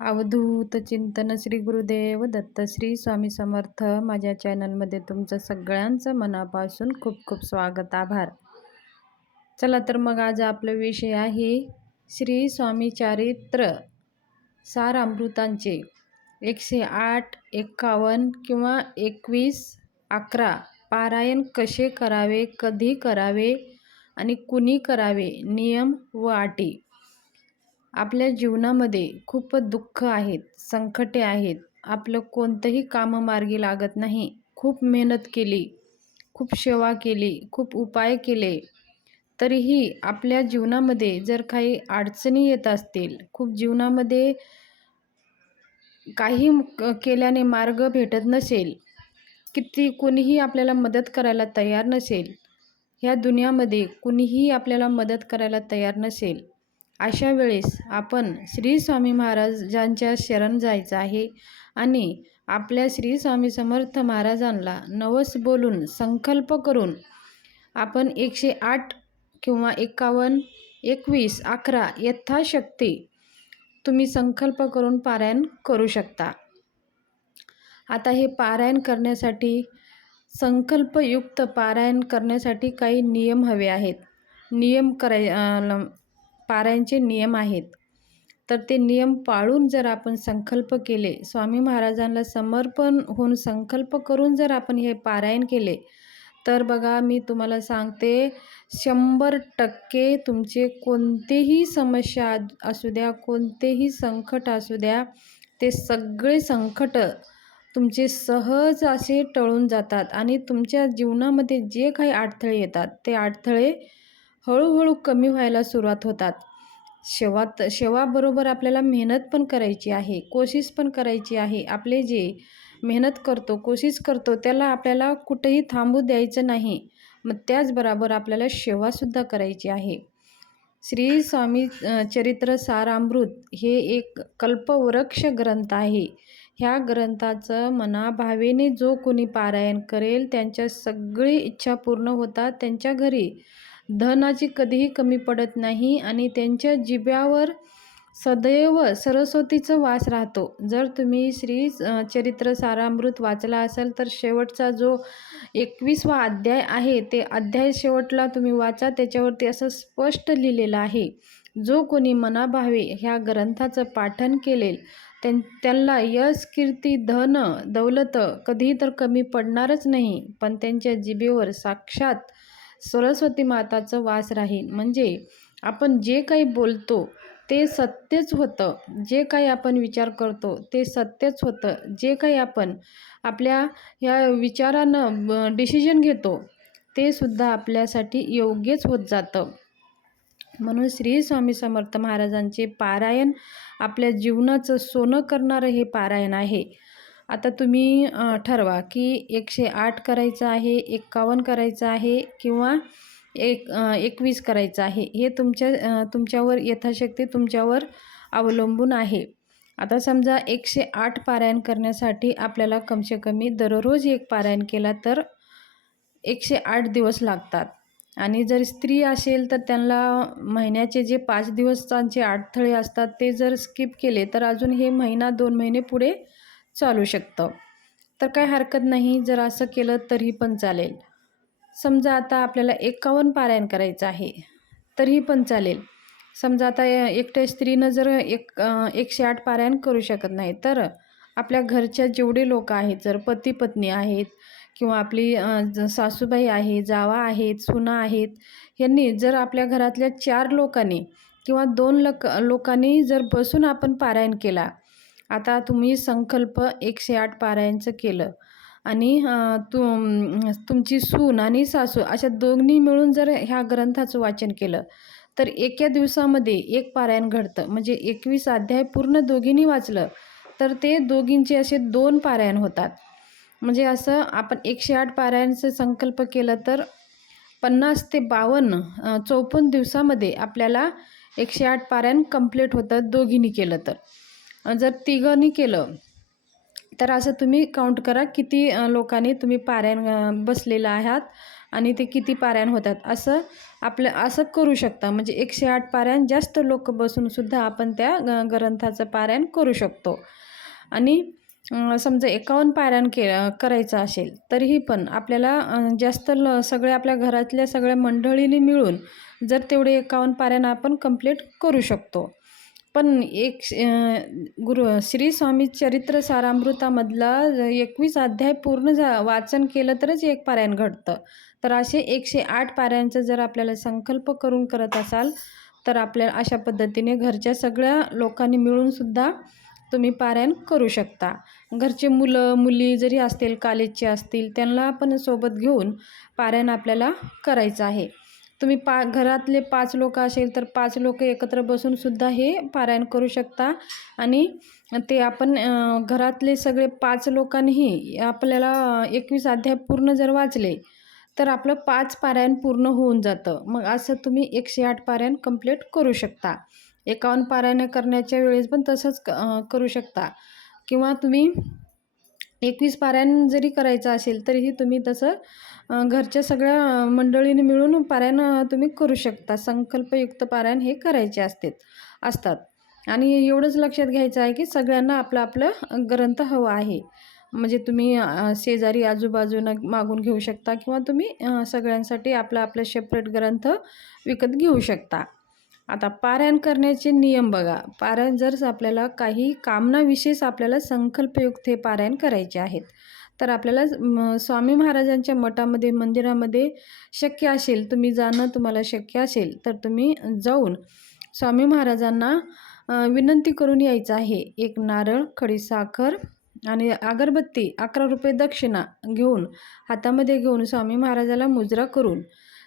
अवधूत चिंतन श्री गुरुदेव दत्त श्री स्वामी समर्थ. माझ्या चॅनलमध्ये तुमचं सगळ्यांचं मनापासून खूप खूप स्वागत आभार. चला तर मग आज आपला विषय आहे श्री स्वामी चारित्र सार अमृतांचे एकशे आठ एक्कावन्न किंवा एकवीस अकरा. पारायण कसे करावे कधी करावे आणि कुणी करावे नियम व अटी. आपल्या जीवनामध्ये खूप दुःख आहेत संकटे आहेत. आपलं कोणतंही काम मार्गी लागत नाही. खूप मेहनत केली खूप सेवा केली खूप उपाय केले. तरीही आपल्या जीवनामध्ये जर काही अडचणी येत असतील खूप जीवनामध्ये काही केल्याने मार्ग भेटत नसेल किती कोणीही आपल्याला मदत करायला तयार नसेल ह्या दुनियामध्ये कुणीही आपल्याला मदत करायला तयार नसेल अशा वेळेस आपण श्री स्वामी महाराजांच्या शरण जायचं आहे आणि आपल्या श्री स्वामी समर्थ महाराजांना नवस बोलून संकल्प करून आपण एकशे आठ किंवा एकावन्न एकवीस अकरा यथाशक्ती तुम्ही संकल्प करून पारायण करू शकता. आता हे पारायण करण्यासाठी संकल्पयुक्त पारायण करण्यासाठी काही नियम हवे आहेत. नियम कराय पारायणचे नियम आहेत. तर ते नियम पाळून जर आपण संकल्प केले स्वामी महाराजांना समर्पण होऊन संकल्प करून जर आपण हे पारायण केले तर बघा मी तुम्हाला सांगते शंभर टक्के तुमचे कोणतेही समस्या असू द्या कोणतेही संकट असू द्या ते सगळे संकट तुमचे सहज असे टळून जातात आणि तुमच्या जीवनामध्ये जे काही अडथळे येतात ते अडथळे हळूहळू कमी व्हायला सुरुवात होतात. शेवात शेवाबरोबर आपल्याला मेहनत पण करायची आहे कोशिश पण करायची आहे. आपले जे मेहनत करतो कोशिश करतो त्याला आपल्याला कुठेही थांबू द्यायचं नाही. मग त्याचबरोबर आपल्याला सेवासुद्धा करायची आहे. श्री स्वामी चरित्र सारामृत हे एक कल्पवृक्ष ग्रंथ आहे. ह्या ग्रंथाचं मनाभावेने जो कोणी पारायण करेल त्यांच्या सगळी इच्छा पूर्ण होतात त्यांच्या घरी धनाची कधीही कमी पडत नाही आणि त्यांच्या जिब्यावर सदैव सरस्वतीचं वास राहतो. जर तुम्ही श्री चरित्र सारामृत वाचला असाल तर शेवटचा जो एकवीसवा अध्याय आहे ते अध्याय शेवटला तुम्ही वाचा. त्याच्यावरती असं स्पष्ट लिहिलेलं आहे जो कोणी मनाभावे ह्या ग्रंथाचं पाठन केलेल त्यां त्यांना यश कीर्ती धन दौलत कधी तर कमी पडणारच नाही. पण त्यांच्या जिभेवर साक्षात सरस्वती माताचं वास राहील. म्हणजे आपण जे काही बोलतो ते सत्यच होतं. जे काही आपण विचार करतो ते सत्यच होतं. जे काही आपण आपल्या ह्या विचारानं डिसिजन घेतो ते सुद्धा आपल्यासाठी योग्यच होत जातं. म्हणून श्री स्वामी समर्थ महाराजांचे पारायण आपल्या जीवनाचं सोनं करणारं हे पारायण आहे. आता तुम्ही ठरवा की एकशे आठ करायचं आहे एक्कावन्न करायचं आहे किंवा एक एकवीस करायचं आहे. हे तुमच्या तुमच्यावर यथाशक्ती तुमच्यावर अवलंबून आहे. आता समजा एकशे आठ पारायण करण्यासाठी आपल्याला कमसे कमी दररोज एक पारायण केला तर एकशे आठ दिवस लागतात. आणि जर स्त्री असेल तर त्यांना महिन्याचे जे पाच दिवसांचे अडथळे असतात ते जर स्किप केले तर अजून हे महिना दोन महिने पुढे चालू शकतं. तर काय हरकत नाही जर असं केलं तरी पण चालेल. समजा आता आपल्याला एकावन्न पारायण करायचं आहे तरीही पण चालेल. समजा आता एकट्या स्त्रीनं जर एक एकशे आठ पारायण करू शकत नाही तर आपल्या घरच्या जेवढे लोक आहेत जर पती पत्नी आहेत किंवा आपली सासूबाई आहे जावा आहेत सुना आहेत यांनी जर आपल्या घरातल्या चार लोकांनी किंवा दोन लोक लोकांनी जर बसून आपण पारायण केला आता तुम्ही संकल्प एकशे आठ पारायणचं केलं. आणि तुम तुमची सून आणि सासू अशा दोन्ही मिळून जर ह्या ग्रंथाचं वाचन केलं तर एका दिवसामध्ये एक पारायण घडतं. म्हणजे एकवीस अध्याय पूर्ण दोघींनी वाचलं तर ते दोघींचे असे दोन पारायण होतात. म्हणजे असं आपण एकशे आठ पारायणचं संकल्प केलं तर पन्नास ते बावन्न चौपन्न दिवसामध्ये आपल्याला एकशे आठ पारायण कंप्लीट होतं दोघींनी केलं तर. जर तिघांनी केलं तर असं तुम्ही काउंट करा किती लोकांनी तुम्ही पाऱ्यान बसलेलं आहात आणि ते किती पाऱ्यान होतात. असं आपलं असं करू शकता. म्हणजे एकशे आठ पारायण जास्त लोक बसूनसुद्धा आपण त्या ग ग्रंथाचं पारायण करू शकतो. आणि समजा एकावन्न पारायण के करायचं असेल तरीही पण आपल्याला जास्त ल सगळ्या आपल्या घरातल्या सगळ्या मंडळींनी मिळून जर तेवढे एकावन्न पारायण आपण कंप्लीट करू शकतो. पण एक गुरु श्री स्वामी चरित्र सारामृतामधला एकवीस अध्याय पूर्ण झा वाचन केलं तरच एक पारायण घडतं. तर असे एकशे आठ पारायणचं जर आपल्याला संकल्प करून करत असाल तर आपल्या अशा पद्धतीने घरच्या सगळ्या लोकांनी मिळूनसुद्धा तुम्ही पारायण करू शकता. घरचे मुलं मुली जरी असतील कॉलेजचे असतील त्यांना पण सोबत घेऊन पारायण आपल्याला करायचं आहे. तुम्ही पा घरातले पाच लोक असेल तर पाच लोक एकत्र बसूनसुद्धा हे पारायण करू शकता. आणि ते आपण घरातले सगळे पाच लोकांनीही आपल्याला एकवीस अध्याय पूर्ण जर वाचले तर आपलं पाच पारायण पूर्ण होऊन जातं. मग असं तुम्ही एकशे आठ पारायण कंप्लीट करू शकता. एकावन्न पारायण करण्याच्या वेळेस पण तसंच क करू शकता. किंवा तुम्ही एकवीस पारायण जरी करायचं असेल तरीही तुम्ही तसं घरच्या सगळ्या मंडळीने मंडळींनी मिळून पारायण तुम्ही करू शकता. संकल्पयुक्त पारायण हे करायचे असते असतात. आणि एवढंच लक्षात घ्यायचं आहे की सगळ्यांना आपलं आपलं ग्रंथ हवं आहे. म्हणजे तुम्ही शेजारी आजूबाजूनं मागून घेऊ शकता किंवा तुम्ही सगळ्यांसाठी आपला आपला सेपरेट ग्रंथ विकत घेऊ शकता. आता पारायण करण्याचे नियम बघा. पारायण जर आपल्याला काही कामनाविशेष आपल्याला संकल्पयुक्त हे पारायण करायचे आहेत तर आपल्याला म, स्वामी महाराजांच्या मठामध्ये मंदिरामध्ये शक्य असेल तुम्ही जाणं तुम्हाला शक्य असेल तर तुम्ही जाऊन स्वामी महाराजांना विनंती करून यायचं आहे. एक नारळ खडीसाखर आणि अगरबत्ती अकरा रुपये दक्षिणा घेऊन हातामध्ये घेऊन स्वामी महाराजाला मुजरा करून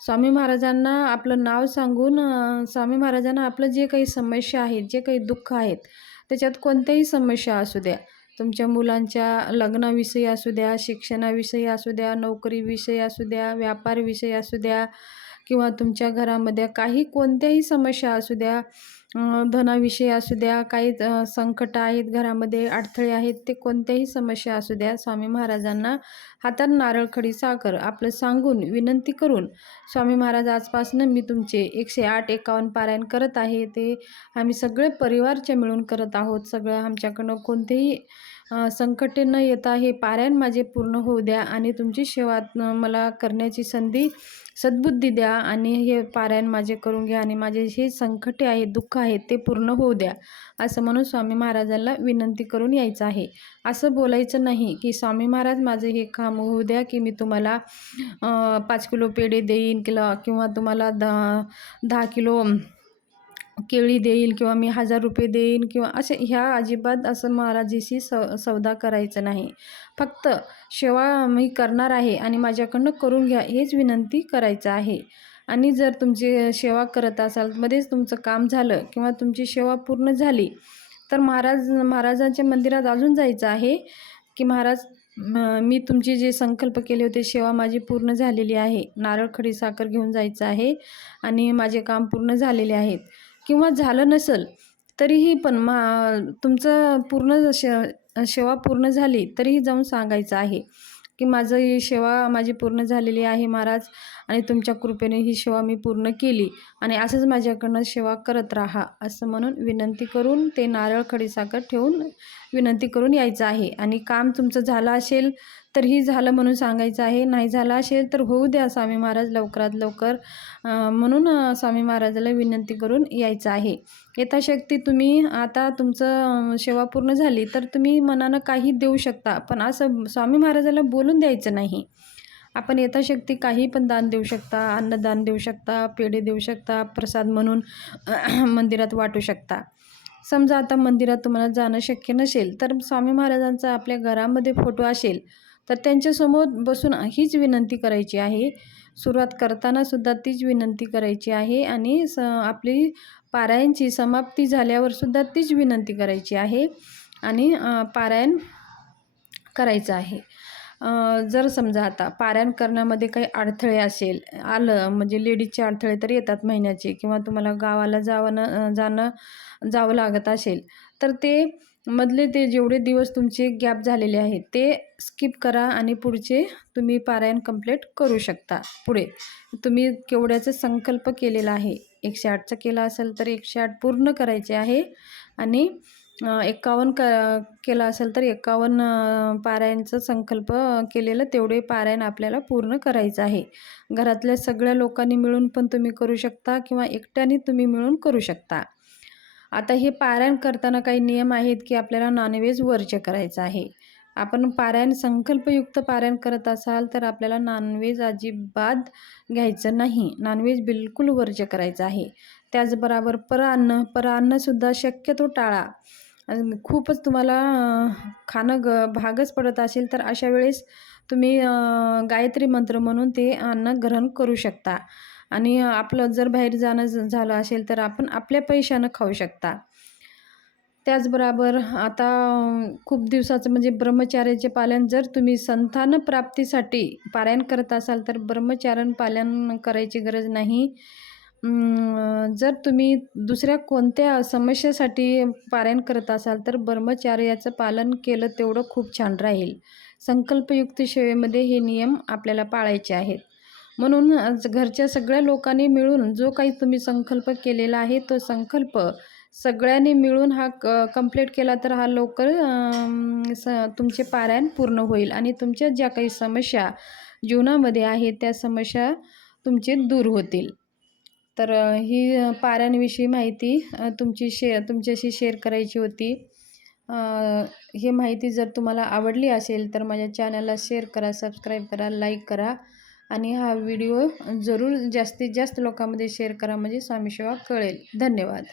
स्वामी महाराजांना आपलं नाव सांगून स्वामी महाराजांना आपलं जे काही समस्या आहेत जे काही दुःख आहेत त्याच्यात कोणत्याही समस्या असू द्या. तुमच्या मुलांच्या लग्नाविषयी असू द्या शिक्षणाविषयी असू द्या नोकरीविषयी असू द्या व्यापारविषयी असू द्या किंवा तुमच्या घरामध्ये काही कोणत्याही समस्या असू द्या धनाविषयी असू द्या काही संकट आहेत घरामध्ये अडथळे आहेत ते कोणत्याही समस्या असू द्या स्वामी महाराजांना हातात नारळ खडी साखर आपलं सांगून विनंती करून स्वामी महाराज आजपासनं मी तुमचे एकशे आठ एकावन्न पारायण करत आहे ते आम्ही सगळे परिवारचे मिळून करत आहोत सगळं आमच्याकडनं कोणतेही संकटे न येता हे पारायण माझे पूर्ण होऊ द्या आणि तुमची सेवा मला करण्याची संधी सद्बुद्धी द्या आणि हे पारायण माझे करून घ्या आणि माझे जे संकटे आहेत दुःख आहेत ते पूर्ण होऊ द्या. असं म्हणून स्वामी महाराजांना विनंती करून यायचं आहे. असं बोलायचं नाही की स्वामी महाराज माझे हे काम होऊ द्या की मी तुम्हाला पाच किलो पेढे देईन किंवा किंवा तुम्हाला दहा दहा किलो केळी देईल किंवा मी हजार रुपये देईन किंवा असे ह्या अजिबात असं महाराजीशी स सौदा करायचं नाही. फक्त सेवा मी करणार आहे आणि माझ्याकडनं करून घ्या हेच विनंती करायचं आहे. आणि जर तुमची सेवा करत असाल मध्येच तुमचं काम झालं किंवा तुमची सेवा पूर्ण झाली तर महाराज महाराजांच्या मंदिरात अजून जायचं आहे की महाराज मी तुमची जे संकल्प केले होते सेवा माझी पूर्ण झालेली आहे. नारळ खडी साखर घेऊन जायचं आहे आणि माझे काम पूर्ण झालेले आहेत. किंवा झालं नसेल तरीही पण मा तुमचं पूर्ण शे सेवा पूर्ण झाली तरीही जाऊन सांगायचं आहे की माझं ही सेवा माझी पूर्ण झालेली आहे महाराज आणि तुमच्या कृपेने ही सेवा मी पूर्ण केली आणि असंच माझ्याकडनं सेवा करत राहा असं म्हणून विनंती करून ते नारळ खडीसाखर ठेवून विनंती करून यायचं आहे. आणि काम तुमचं झालं असेल तर ही झालं म्हणून सांगायचं आहे. नाही झालं असेल तर होऊ द्या स्वामी महाराज लवकरात लवकर. म्हणून स्वामी महाराजाला विनंती करून यायचं आहे. यथाशक्ती तुम्ही आता तुमचं सेवा पूर्ण झाली तर तुम्ही मनानं काही देऊ शकता. पण असं स्वामी महाराजाला बोलून द्यायचं नाही. आपण यथाशक्ती काही पण दान देऊ शकता अन्नदान देऊ शकता पेढे देऊ शकता प्रसाद म्हणून मंदिरात वाटू शकता. समजा आता मंदिरात तुम्हाला जाणं शक्य नसेल तर स्वामी महाराजांचा आपल्या घरामध्ये फोटो असेल तर त्यांच्यासमोर बसून हीच विनंती करायची आहे. सुरुवात करताना सुद्धा तीच विनंती करायची आहे आणि स आपली पारायणची समाप्ती झाल्यावरसुद्धा तीच विनंती करायची आहे आणि पारायण करायचं आहे. जर समजा आता पारायण करण्यामध्ये काही अडथळे असेल आलं म्हणजे लेडीजचे अडथळे तर येतात महिन्याचे किंवा तुम्हाला गावाला जावं जाणं जावं लागत असेल तर ते मधले ते जेवढे दिवस तुमचे गॅप झालेले आहेत ते स्किप करा आणि पुढचे तुम्ही पारायण कंप्लीट करू शकता. पुढे तुम्ही केवढ्याचा संकल्प केलेला आहे एकशे आठचा केला असेल तर एकशे आठ पूर्ण करायचे आहे आणि एकावन्न क केला असेल तर एकावन्न पारायणचा संकल्प केलेलं तेवढे पारायण आपल्याला पूर्ण करायचं आहे. घरातल्या सगळ्या लोकांनी मिळून पण तुम्ही करू शकता किंवा एकट्याने तुम्ही मिळून करू शकता. आता हे पारायण करताना काही नियम आहेत की आपल्याला नॉनव्हेज वर्ज्य करायचं आहे. आपण पारायण संकल्पयुक्त पारायण करत असाल तर आपल्याला नॉनव्हेज अजिबात घ्यायचं नाही. नॉनव्हेज बिलकुल वर्ज्य करायचं आहे. त्याचबरोबर परान्न परान्नसुद्धा शक्यतो टाळा. खूपच तुम्हाला खाणं ग भागच पडत असेल तर अशा वेळेस तुम्ही गायत्री मंत्र म्हणून ते अन्न ग्रहण करू शकता. आणि आपलं जर बाहेर जाणं झालं असेल तर आपण आपल्या पैशानं खाऊ शकता. त्याचबरोबर आता खूप दिवसाचं म्हणजे ब्रह्मचार्याचे पालन जर तुम्ही संतान प्राप्तीसाठी पारायण करत असाल तर ब्रह्मचारण पालन करायची गरज नाही. जर तुम्ही दुसऱ्या कोणत्या समस्येसाठी पारायण करत असाल तर ब्रह्मचार्याचं पालन केलं तेवढं खूप छान राहील. संकल्पयुक्त सेवेमध्ये हे नियम आपल्याला पाळायचे आहेत. म्हणून घरच्या सगळ्या लोकांनी मिळून जो काही तुम्ही संकल्प केलेला आहे तो संकल्प सगळ्यांनी मिळून हा क कंप्लीट केला तर हा लवकर स तुमचे पारायण पूर्ण होईल आणि तुमच्या ज्या काही समस्या जीवनामध्ये आहेत त्या समस्या तुमचे दूर होतील. तर ही पाऱ्यांविषयी माहिती तुमची शे तुमच्याशी शेअर करायची होती. ही माहिती जर तुम्हाला आवडली असेल तर माझ्या चॅनलला शेअर करा सबस्क्राईब करा लाईक करा आणि हा व्हिडिओ जरूर जास्तीत जास्त लोकांमध्ये शेअर करा म्हणजे स्वामीसेवा कळेल. धन्यवाद.